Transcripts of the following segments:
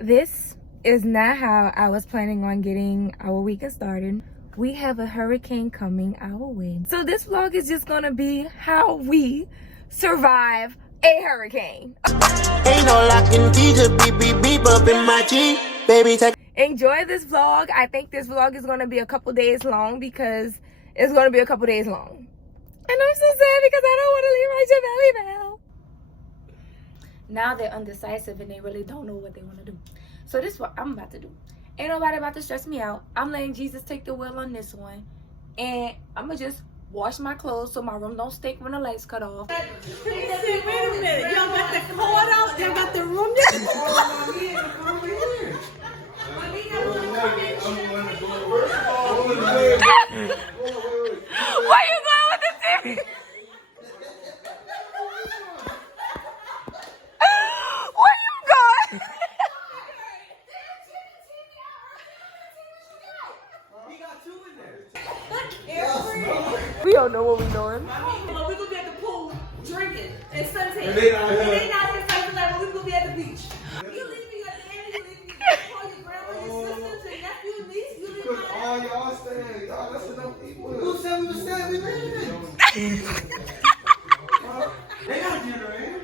This is not how I was planning on getting our weekend started. We have a hurricane coming our way. So this vlog is just gonna be how we survive a hurricane. Ain't no locking DJ, beep beep beep up in my Jeep, baby. Enjoy this vlog. I think this vlog is gonna be a couple days long because it's gonna be a couple days long. And I'm so sad because I don't want to leave my Valley Bell. Now they're undecisive and they really don't know what they want to do. So this is what I'm about to do. Ain't nobody about to stress me out. I'm letting Jesus take the wheel on this one. And I'm going to just wash my clothes so my room don't stink when the lights cut off. Wait a minute. Y'all got the cord out? Y'all got the room there? Why you going with the TV? Where you going? We don't know what we're doing. We're going to be at the pool drinking and suntan. And they not here. And they not here fighting like we're going to be at the beach. You leave me at the end, you leave me to call your grandma, your sisters, your nephew, and niece. You leave me Because all y'all staying, y'all, that's enough people. Who said we were staying? We living in. They got dinner in.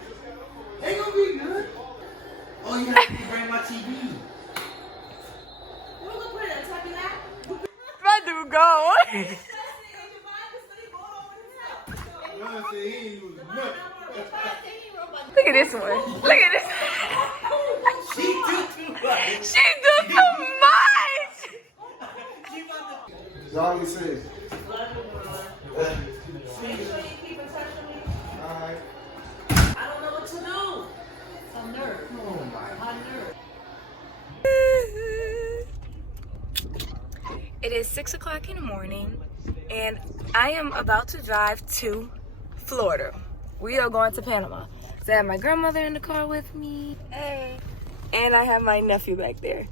They gonna be good. Oh, you have to bring my TV. We're going to put it on top of that. My dude, go. He ain't losing nothing. Look at this one. Look at this. She do too much. She do too much. Y'all be safe. Make sure you keep in touch with me. Alright. I don't know what to do. I'm nervous. Oh my. I'm nervous. It is 6 o'clock in the morning, and I am about to drive to Florida. We are going to Panama. So I have my grandmother in the car with me. Hey. And I have my nephew back there.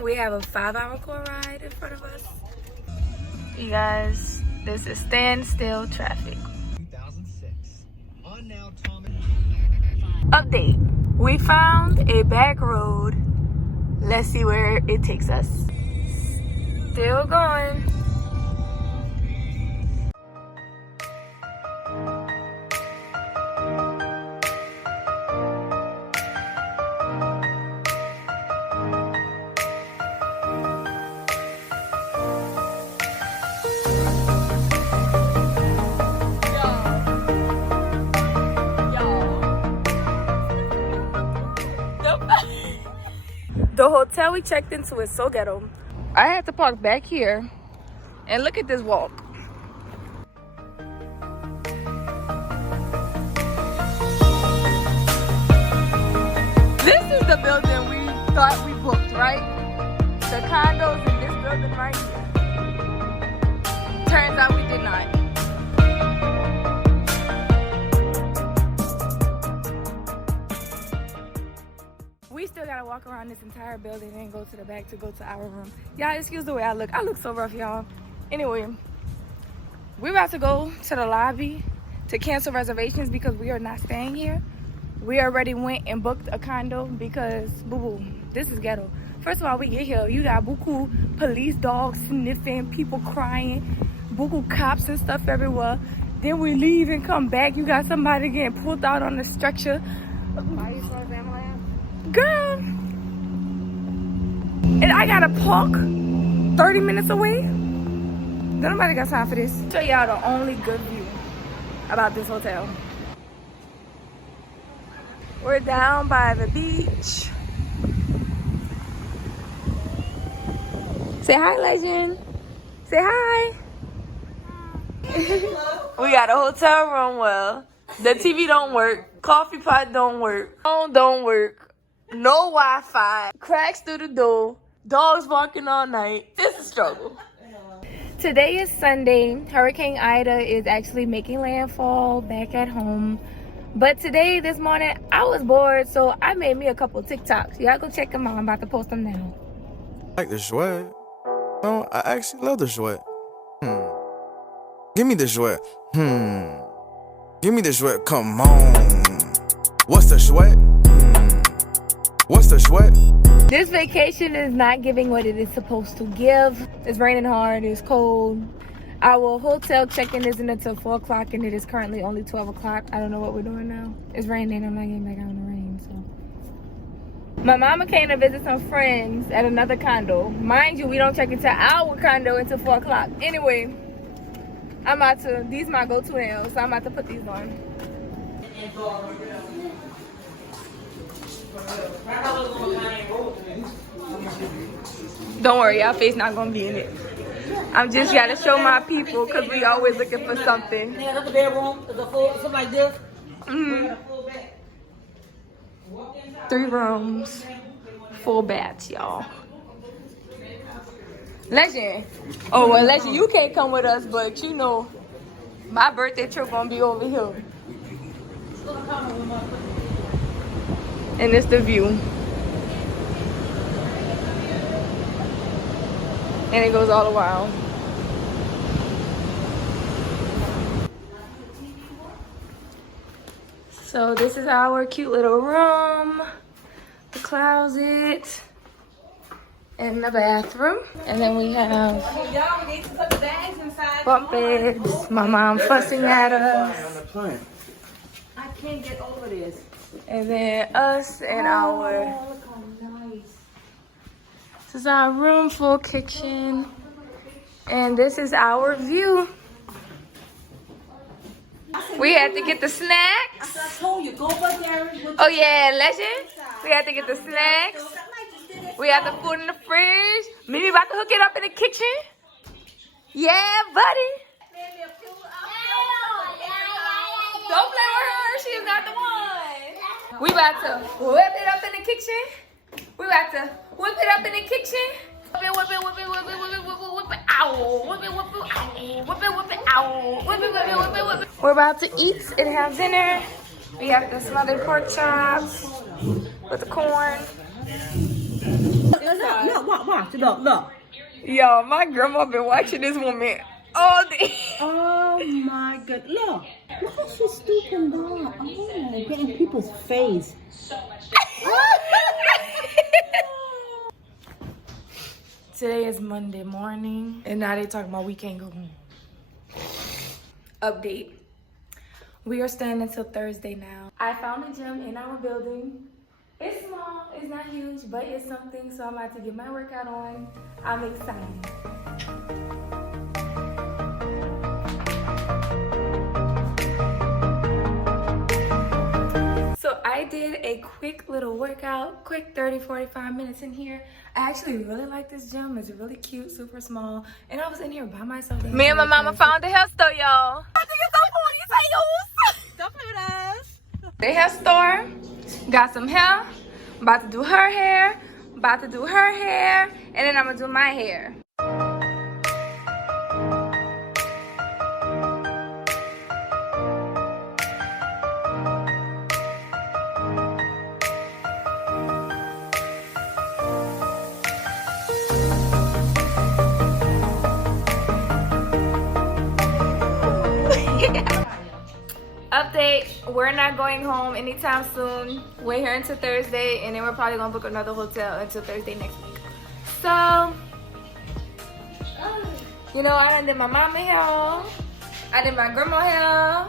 We have a 5-hour car ride in front of us. You guys, this is standstill traffic. 2006. On now, Thomas. Update. We found a back road. Let's see where it takes us. Still going. The hotel we checked into is so ghetto. I had to park back here and look at this walk. This is the building we thought we booked, right? The condos in this building right here. Turns out we did not. We still gotta walk around this entire building and go to the back to go to our room. Y'all, excuse the way I look. I look so rough, y'all. Anyway, we're about to go to the lobby to cancel reservations because we are not staying here. We already went and booked a condo because, boo-boo, this is ghetto. First of all, we get here, you got buku police dogs sniffing, people crying, buku cops and stuff everywhere. Then we leave and come back, you got somebody getting pulled out on the stretcher. Why are you so family? Girl, and I gotta park 30 minutes away. Nobody got time for this. Show y'all the only good view about this hotel. We're down by the beach. Say hi, legend. Say hi. We got a hotel room. Well, the TV don't work. Coffee pot don't work. Phone don't work. No Wi-Fi, cracks through the door, dogs barking all night. It's a struggle. Today is Sunday. Hurricane Ida is actually making landfall back at home. But today, this morning, I was bored, so I made me a couple TikToks. Y'all go check them out. I'm about to post them now. I like the sweat. No, I actually love the sweat. Give me the sweat. Give me the sweat. Come on. What's the sweat? What's the sweat? This vacation is not giving what it is supposed to give. It's raining hard, it's cold. Our hotel check-in isn't until 4 o'clock and it is currently only 12 o'clock. I don't know what we're doing now. It's raining, I'm not getting back out in the rain, so. My mama came to visit some friends at another condo. Mind you, we don't check into our condo until 4 o'clock. Anyway, I'm about to, these my go-to nails, so I'm about to put these on. Don't worry, y'all face not gonna be in it. I'm just gotta show my people because we always looking for something. Yeah, that's a bedroom. It's a full, something like this. Mm-hmm. Full bed. 3 rooms, full baths, y'all. Legend. Oh, well, Legend, you can't come with us, but you know, my birthday trip gonna be over here. And it's the view. And it goes all the while. So this is our cute little room, the closet, and the bathroom. And then we have Y'all, we need to put the bags inside. bunk beds. My mom fussing at us. I can't get over this. And then us and our, look how nice. this is our room, full kitchen. And this is our view. We had to get the snacks. I told you, go over there. Oh yeah, Legend. We had to get the snacks. We have the food in the fridge. Mimi about to hook it up in the kitchen. Yeah, buddy. Don't play with her. She's not the one. We about to whip it up in the kitchen. We about to whip it up in the kitchen. Whip it, whip it, whip it, whip it, whip it, whip it, whip it, ow. Whip it, whip it, ow. Whip it, whip it, ow. Whip it, whip it, whip it, whip it. We're about to eat and have dinner. We have the smothered pork chops with the corn. Look, watch, look. Yo, my grandma been watching this woman all day. Oh my god, look how she's stooping down. Oh, getting people's face. Today is Monday morning, and now they talking about we can't go home. Update. We are staying until Thursday now. I found a gym in our building. It's small, it's not huge, but it's something, so I'm about to get my workout on. I'm excited. So I did a quick little workout, quick 30-45 minutes in here. I actually really like this gym. It's really cute, super small. And I was in here by myself. Me and my mama found the hair store, y'all. I think it's so cool. You say yours. Don't play with us. The hair store. Got some hair. About to do her hair. About to do her hair. And then I'm going to do my hair. Update, we're not going home anytime soon. We're here until Thursday, and then we're probably gonna book another hotel until Thursday next week. So, you know, I done did my mama hair. I did my grandma hair.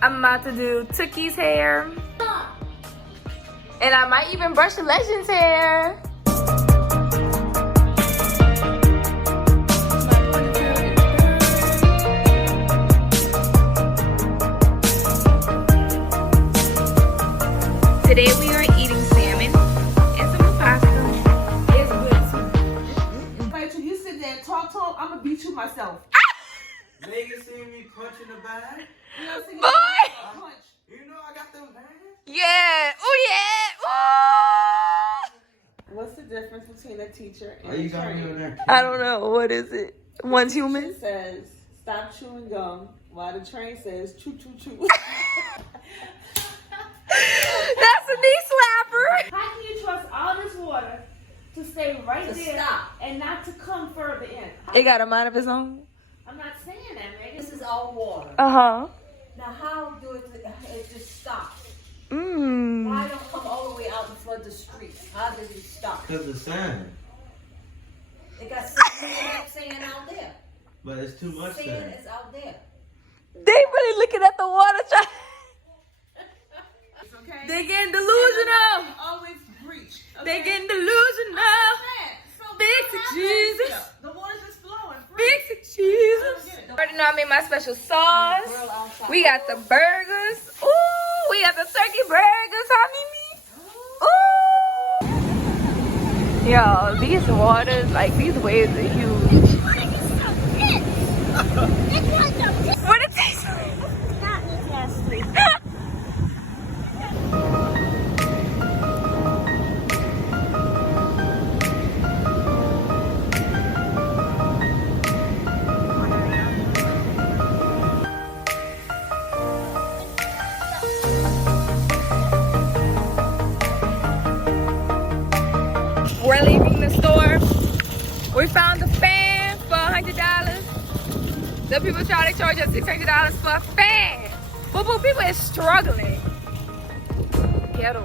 I'm about to do Tookie's hair. And I might even brush Legend's hair. Today we are eating salmon and some pasta. It's good. Wait till you sit there and talk, I'm gonna beat you myself. Megan seen me punching the bag. You know, see me Boy! punch. You know I got them bags. Yeah. Oh yeah. Oh. What's the difference between a teacher and Why you a got me on trainer? there? I don't know. What is it? One's human. It says, stop chewing gum, while the train says, choo choo choo. That's a knee slapper. How can you trust all this water to stay right To there stop. and not to come further in? It got a mind of its own. I'm not saying that, man. This is all water. Uh-huh. Now, how do it just stop? Mmm. Why don't come all the way out and flood the streets? How did it stop? Cause the sand. They got sand out there. But it's too much Sand sand. is out there. They really looking at the water. Okay? They getting delusional. Always breach. They getting delusional. Fix it, Jesus. The water's just flowing. Fix it, Jesus. Already know I made my special sauce. We got the burgers. Ooh, we got the turkey burgers. How many? Ooh. Yo, these waters, like these waves are huge. What it tastes like? We're leaving the store. We found a fan for $100. The people try to charge us $600 for a fan. But people is struggling. Ghetto.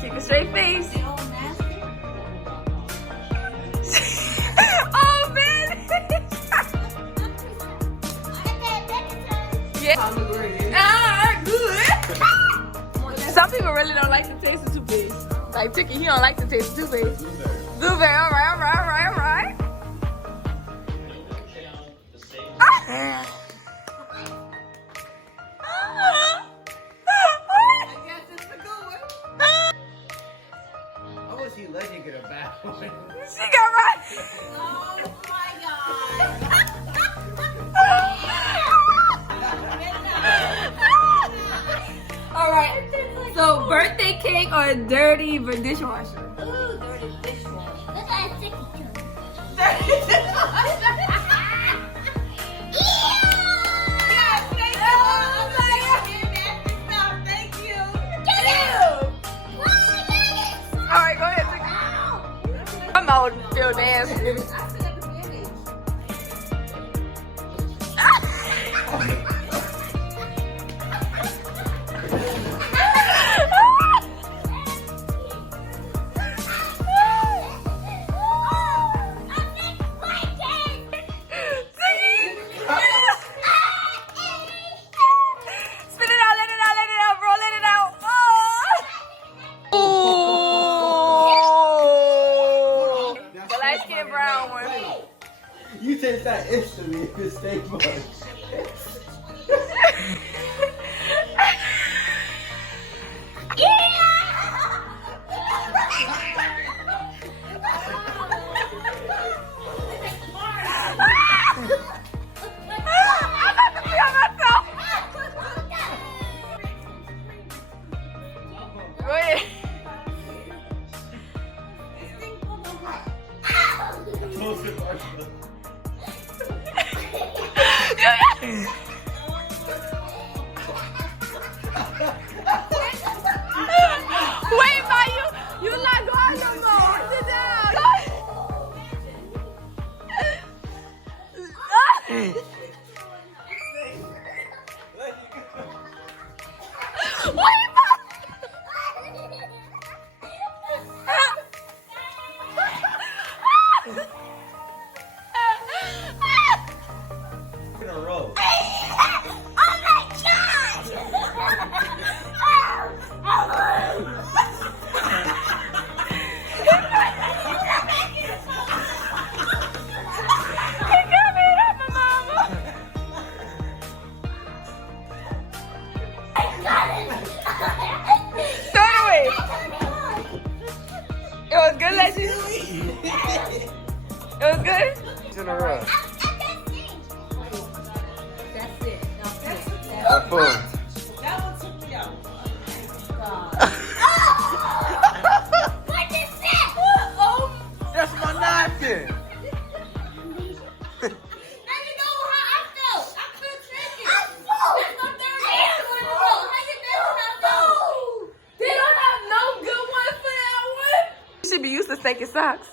Keep a straight face. Oh man. Yeah. Good. Some people really don't like the taste of toothpaste. Like Tricky, he don't like the taste of toothpaste. Blueberry, all right. I wish he let you get a bad one. She got right. Oh my God. All right. So birthday cake or dirty dishwasher? Ooh, dirty dishwasher. Look at sticky too. All right, go ahead. I'm out feel nasty. Spit it out, let it out, bro, let it out. Oh. The light skin brown one. You taste that instantly if it's steak much. Go ahead. Wait, ma, you not going no more. Sit down. Wait, ma. In a row. Throw it away. It was good, Leslie. It was good. It's in a row. That's it. Have fun. That one took me out. That's my napkin. They don't have no good one for that one. You should be used to stinking socks.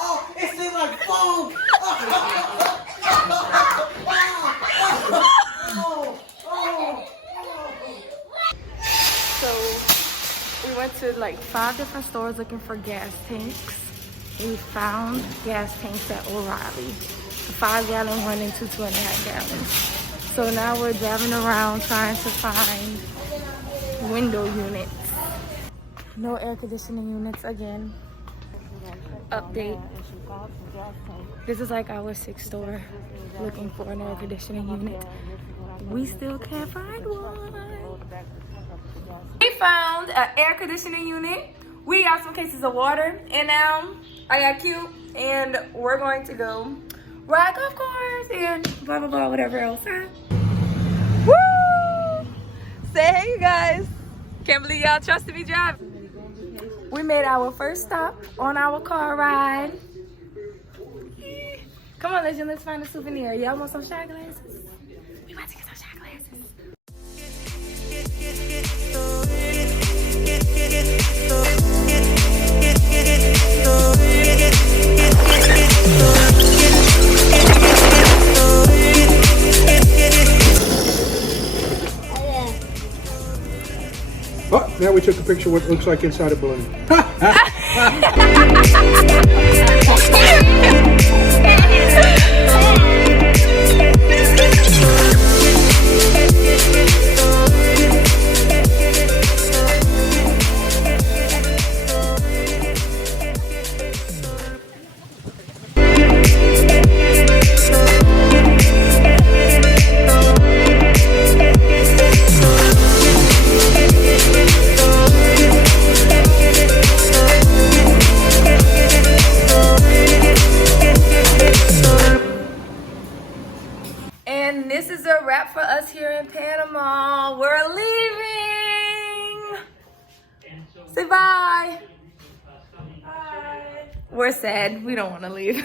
Oh, it seems like funk. So we went to like 5 different stores looking for gas tanks. We found gas tanks at O'Reilly. A 5-gallon one and 2 2.5 gallons. So now we're driving around trying to find window units. No air conditioning units again. Update. This is like our 6th store looking for an air conditioning unit. We still can't find one. We found an air conditioning unit. We got some cases of water, and now I got cute, and we're going to go ride golf course and blah blah blah, whatever else. Huh? Woo! Say hey, you guys. Can't believe y'all trusted me driving. We made our first stop on our car ride. Come on, let's find a souvenir. Y'all want some shot glasses? We about to get some shot glasses. Oh, now we took a picture of what it looks like inside a balloon. And this is a wrap for us here in Panama. We're leaving. Say bye. Bye. We're sad. We don't want to leave.